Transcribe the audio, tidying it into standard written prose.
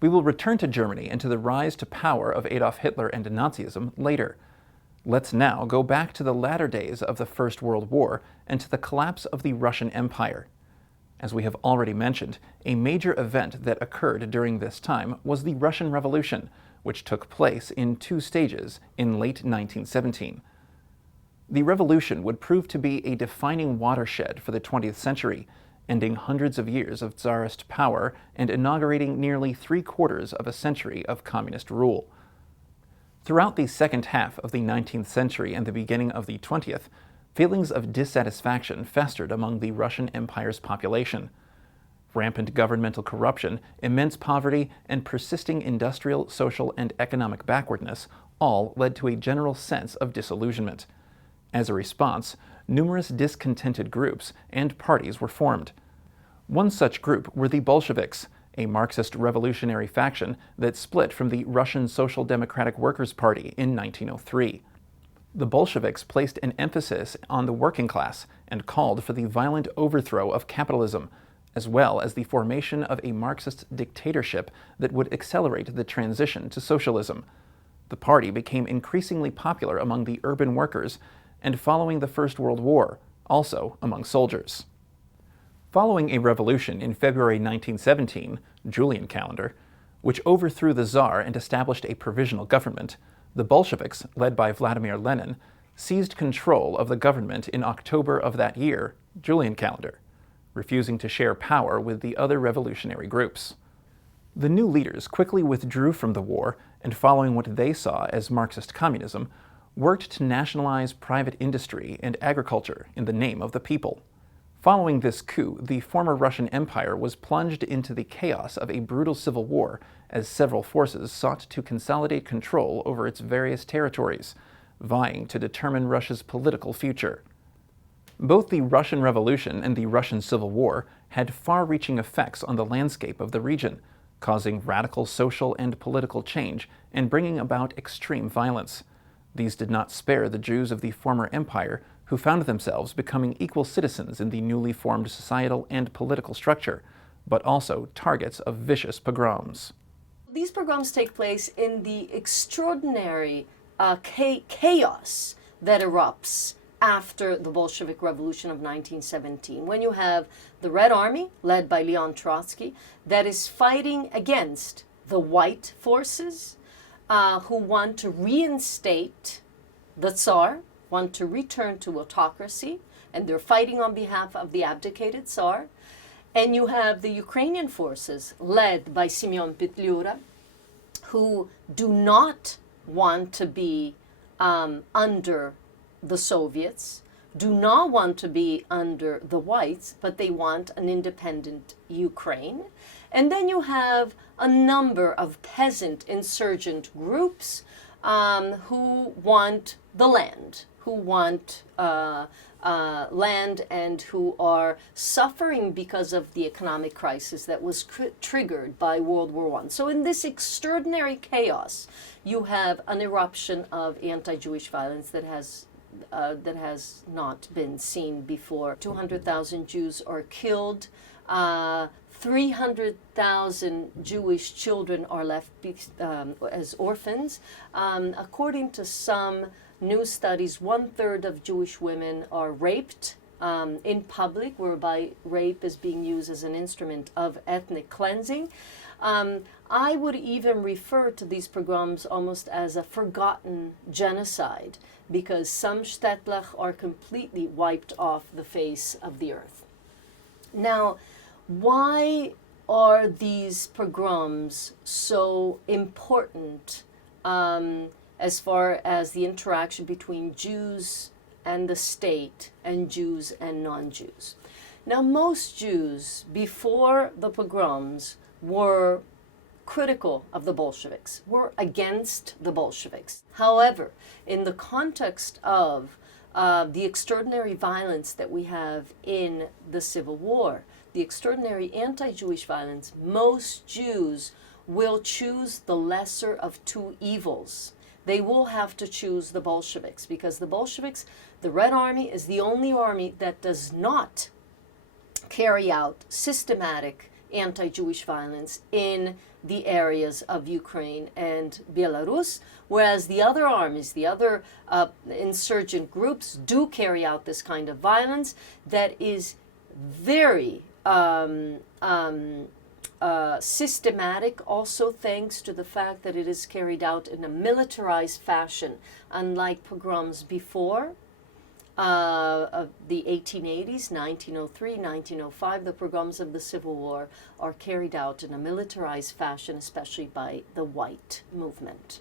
We will return to Germany and to the rise to power of Adolf Hitler and Nazism later. Let's now go back to the latter days of the First World War and to the collapse of the Russian Empire. As we have already mentioned, a major event that occurred during this time was the Russian Revolution, which took place in two stages in late 1917. The revolution would prove to be a defining watershed for the 20th century, ending hundreds of years of Tsarist power and inaugurating nearly three-quarters of a century of communist rule. Throughout the second half of the 19th century and the beginning of the 20th, feelings of dissatisfaction festered among the Russian Empire's population. Rampant governmental corruption, immense poverty, and persisting industrial, social, and economic backwardness all led to a general sense of disillusionment. As a response, numerous discontented groups and parties were formed. One such group were the Bolsheviks, a Marxist revolutionary faction that split from the Russian Social Democratic Workers' Party in 1903. The Bolsheviks placed an emphasis on the working class and called for the violent overthrow of capitalism, as well as the formation of a Marxist dictatorship that would accelerate the transition to socialism. The party became increasingly popular among the urban workers and following the First World War, also among soldiers. Following a revolution in February 1917, Julian calendar, which overthrew the Tsar and established a provisional government, the Bolsheviks, led by Vladimir Lenin, seized control of the government in October of that year, Julian calendar, refusing to share power with the other revolutionary groups. The new leaders quickly withdrew from the war and, following what they saw as Marxist communism, worked to nationalize private industry and agriculture in the name of the people. Following this coup, the former Russian Empire was plunged into the chaos of a brutal civil war as several forces sought to consolidate control over its various territories, vying to determine Russia's political future. Both the Russian Revolution and the Russian Civil War had far-reaching effects on the landscape of the region, causing radical social and political change and bringing about extreme violence. These did not spare the Jews of the former empire, who found themselves becoming equal citizens in the newly formed societal and political structure, but also targets of vicious pogroms. These pogroms take place in the extraordinary chaos that erupts after the Bolshevik Revolution of 1917, when you have the Red Army, led by Leon Trotsky, that is fighting against the white forces who want to reinstate the Tsar, want to return to autocracy, and they're fighting on behalf of the abdicated Tsar. And you have the Ukrainian forces, led by Simeon Petliura, who do not want to be under the Soviets, do not want to be under the whites, but they want an independent Ukraine. And then you have a number of peasant insurgent groups who want the land, who want land, and who are suffering because of the economic crisis that was triggered by World War I. So in this extraordinary chaos, you have an eruption of anti-Jewish violence that has not been seen before. 200,000 Jews are killed. 300,000 Jewish children are left as orphans. According to some new studies, 1/3 of Jewish women are raped in public, whereby rape is being used as an instrument of ethnic cleansing. I would even refer to these pogroms almost as a forgotten genocide, because some shtetl are completely wiped off the face of the earth. Now, why are these pogroms so important as far as the interaction between Jews and the state and Jews and non-Jews? Now, most Jews before the pogroms were critical of the Bolsheviks, were against the Bolsheviks. However, in the context of the extraordinary violence that we have in the Civil War, the extraordinary anti-Jewish violence, most Jews will choose the lesser of two evils. They will have to choose the Bolsheviks, because the Bolsheviks, the Red Army, is the only army that does not carry out systematic anti-Jewish violence in the areas of Ukraine and Belarus, whereas the other armies, the other insurgent groups do carry out this kind of violence that is very systematic, also thanks to the fact that it is carried out in a militarized fashion, unlike pogroms before. Of the 1880s, 1903, 1905, the pogroms of the Civil War are carried out in a militarized fashion, especially by the white movement.